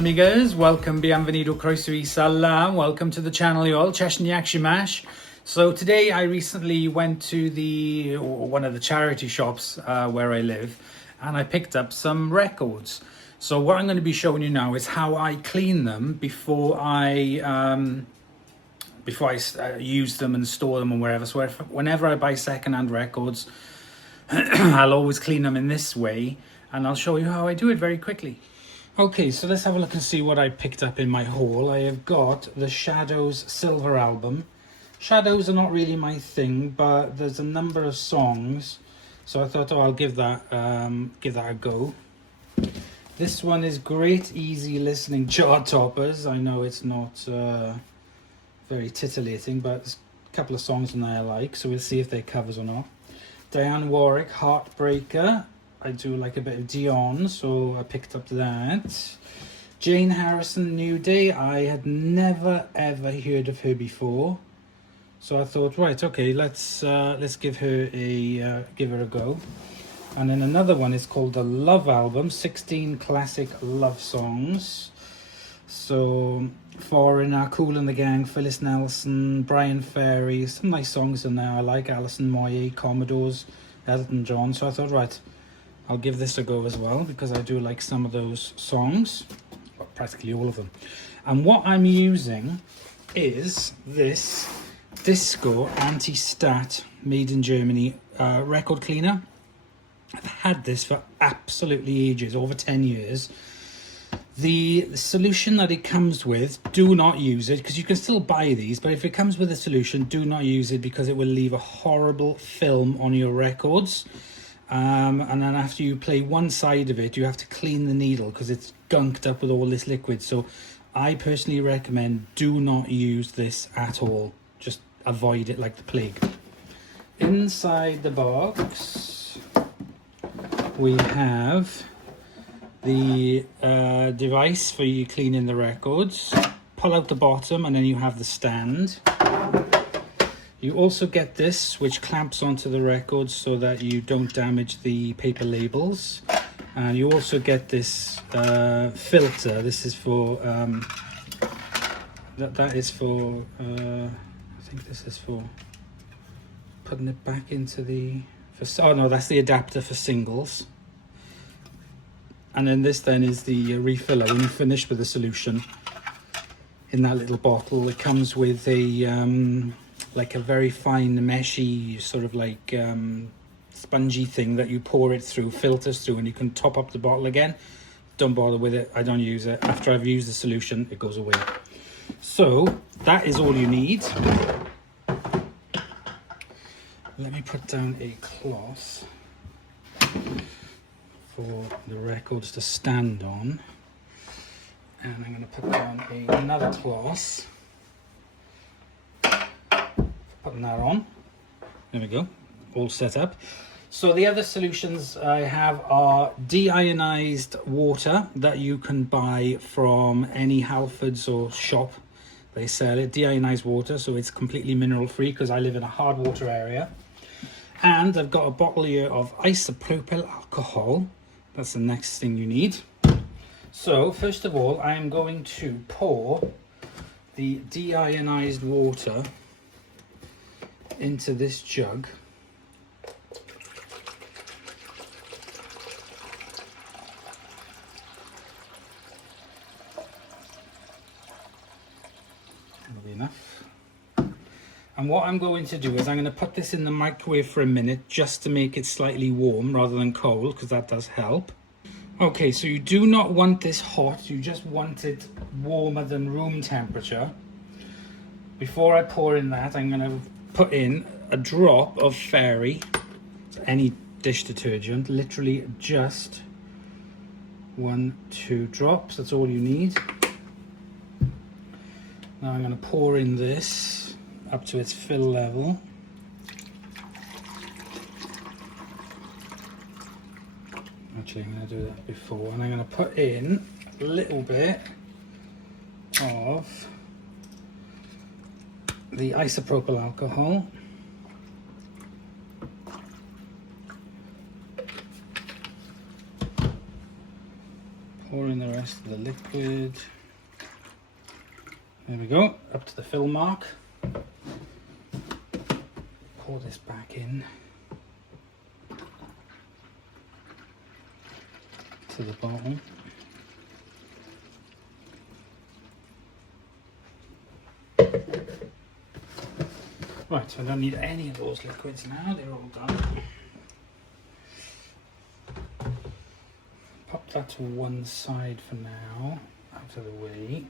amigas, welcome, bienvenido, croeso I salam, welcome to the channel y'all, Cheshniak Shimash. So today I recently went to one of the charity shops where I live, and I picked up some records. So what I'm going to be showing you now is how I clean them before I use them and store them and wherever. So whenever I buy secondhand records, I'll always clean them in this way, and I'll show you how I do it very quickly. Okay, so let's have a look and see what I picked up in my haul. I have got the Shadows Silver album. Shadows are not really my thing, but there's a number of songs, so I thought, oh, I'll give that a go. This one is great, easy listening chart toppers. I know it's not very titillating, but there's a couple of songs in there I like, so we'll see if they're covers or not. Diane Warwick, Heartbreaker. I do like a bit of Dion, so I picked up that. Jane Harrison, New Day. I had never ever heard of her before, so I thought, right, okay, let's give her a go. And then another one is called the Love Album, 16 classic love songs. So Foreigner, Kool and the Gang, Phyllis Nelson, Brian Ferry, some nice songs in there. I like Alison Moyet, Commodores, Elton John. So I thought, right, I'll give this a go as well, because I do like some of those songs, well, practically all of them. And what I'm using is this Disco Anti-Stat, made in Germany, record cleaner. I've had this for absolutely ages, over 10 years. The solution that it comes with, do not use it, because you can still buy these, but if it comes with a solution, do not use it, because it will leave a horrible film on your records. And then after you play one side of it, you have to clean the needle because it's gunked up with all this liquid. So I personally recommend do not use this at all. Just avoid it like the plague. Inside the box, we have the device for you cleaning the records. Pull out the bottom and then you have the stand. You also get this, which clamps onto the records so that you don't damage the paper labels. And you also get this filter. This is for, that is for, I think this is for putting it back into the, oh no, that's the adapter for singles. And then this then is the refiller. When you finish with the solution in that little bottle, it comes with a, like a very fine meshy sort of like spongy thing that you pour it through, filters through, and you can top up the bottle again. Don't bother with it, I don't use it. After I've used the solution, it goes away. So that is all you need. Let me put down a cloth for the records to stand on, and I'm going to put down another cloth. Putting that on. There we go, all set up. So the other solutions I have are deionized water that you can buy from any Halfords or shop. They sell it, deionized water, so it's completely mineral free because I live in a hard water area. And I've got a bottle here of isopropyl alcohol. That's the next thing you need. So first of all, I am going to pour the deionized water into this jug. That'll be enough. And what I'm going to do is I'm going to put this in the microwave for a minute just to make it slightly warm rather than cold, because that does help. Okay, so you do not want this hot, you just want it warmer than room temperature. Before I pour in that, I'm going to put in a drop of Fairy, any dish detergent, literally just 1-2 drops, that's all you need. Now I'm going to pour in this up to its fill level. Actually, I'm going to do that before, and I'm going to put in a little bit of the isopropyl alcohol. Pour in the rest of the liquid. There we go, up to the fill mark. Pour this back in to the bottom. Right, so I don't need any of those liquids now, they're all done. Pop that to one side for now, out of the way.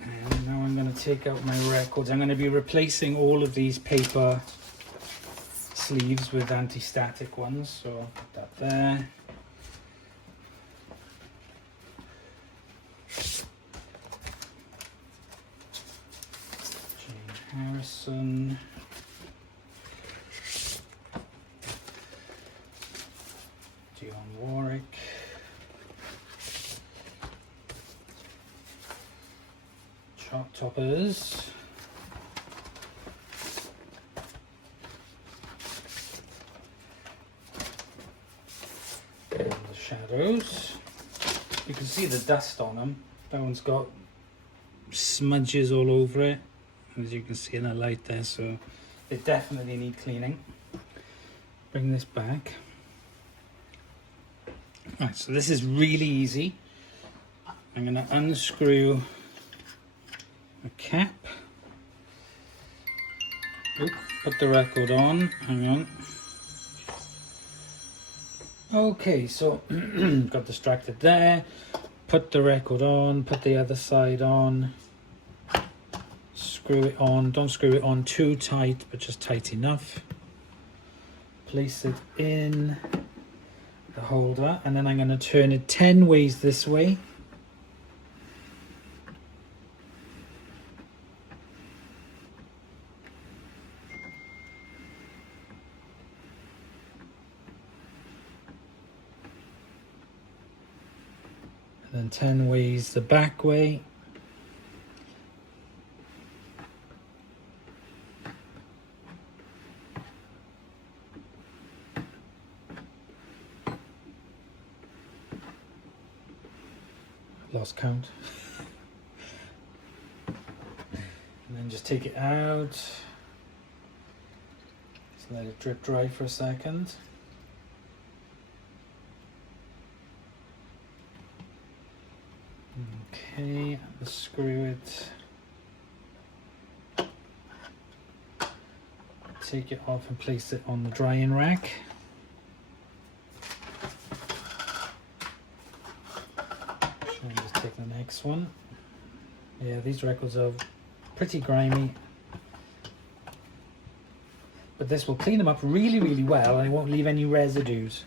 And now I'm going to take out my records. I'm going to be replacing all of these paper sleeves with anti-static ones, so I'll put that there. Harrison, John Warwick, Chart Toppers, and the shadows. You can see the dust on them. That one's got smudges all over it, as you can see in the light there, so they definitely need cleaning. Bring this back. Right, so this is really easy. I'm going to unscrew the cap. Oop, put the record on, hang on. Okay, so got distracted there. Put the record on, put the other side on. Screw it on, don't screw it on too tight, but just tight enough. Place it in the holder, and then I'm going to turn it 10 ways this way. And then 10 ways the back way. Lost count. And then just take it out. Just let it drip dry for a second. Okay, unscrew it. Take it off and place it on the drying rack. Take the next one. Yeah, these records are pretty grimy, but this will clean them up really, really well, and it won't leave any residues.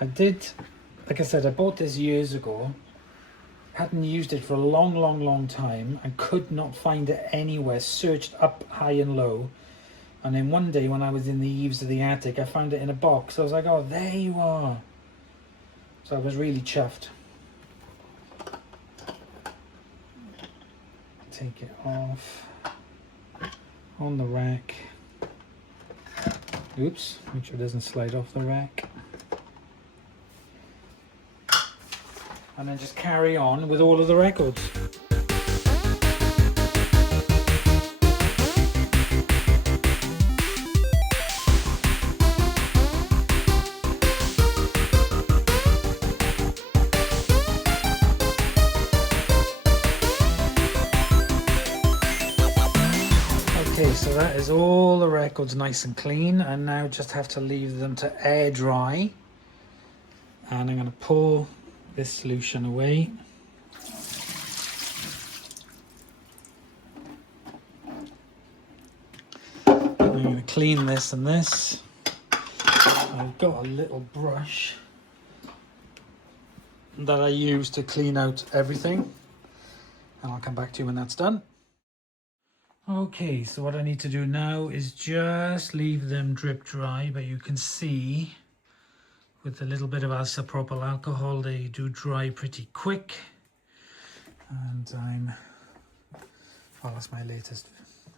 I did, like I said, I bought this years ago, hadn't used it for a long time, and could not find it anywhere, searched up high and low, and then one day when I was in the eaves of the attic, I found it in a box. I was like, oh, there you are. So I was really chuffed. Take it off, on the rack. Oops, make sure it doesn't slide off the rack. And then just carry on with all of the records. Okay, so that is all the records nice and clean, and now just have to leave them to air dry. And I'm going to pour this solution away. I'm going to clean this and this. I've got a little brush. that I use to clean out everything. And I'll come back to you when that's done. Okay, so what I need to do now is just leave them drip dry, but you can see with a little bit of isopropyl alcohol, they do dry pretty quick. And well, that's my latest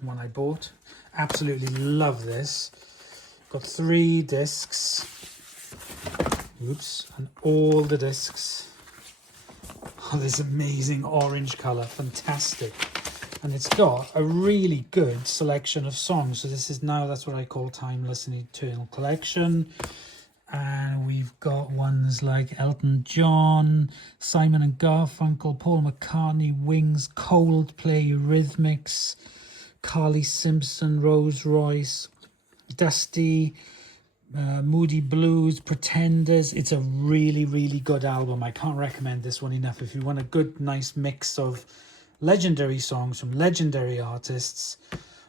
one I bought. Absolutely love this. Got 3 discs. Oops, and all the discs. Oh, this amazing orange color, fantastic. And it's got a really good selection of songs. So this is now, that's what I call timeless and eternal collection. And we've got ones like Elton John, Simon and Garfunkel, Paul McCartney, Wings, Coldplay, Eurythmics, Carly Simpson, Rose Royce, Dusty, Moody Blues, Pretenders. It's a really, really good album. I can't recommend this one enough. If you want a good, nice mix of legendary songs from legendary artists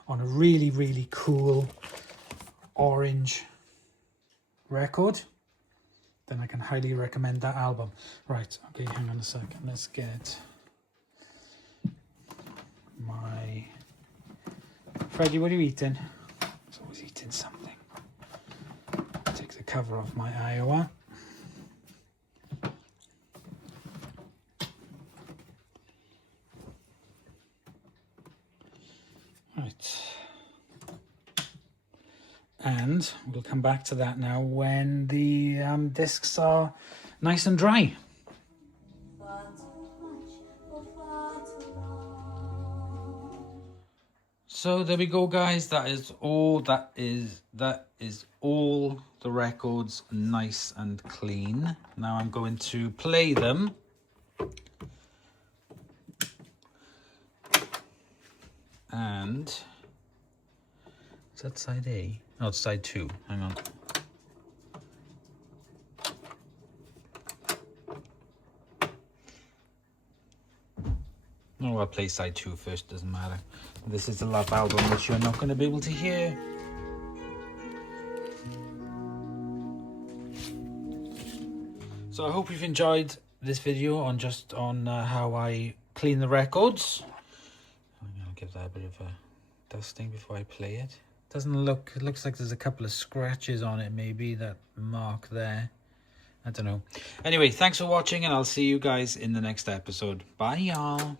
on a really, really cool orange record, then I can highly recommend that album. Right, okay, hang on a second. Let's get my... Freddie, what are you eating? He's always eating something. Take the cover off my Iowa. Right. And we'll come back to that now when the discs are nice and dry. So there we go, guys. That is all the records nice and clean. Now I'm going to play them. And is that side A? No, it's side 2. Hang on. Oh, I'll play side 2 first, doesn't matter. This is the love album, which you're not going to be able to hear. So I hope you've enjoyed this video on how I clean the records. I'm going to give that a bit of a dusting before I play it. It looks like there's a couple of scratches on it, maybe that mark there. I don't know. Anyway, thanks for watching, and I'll see you guys in the next episode. Bye, y'all.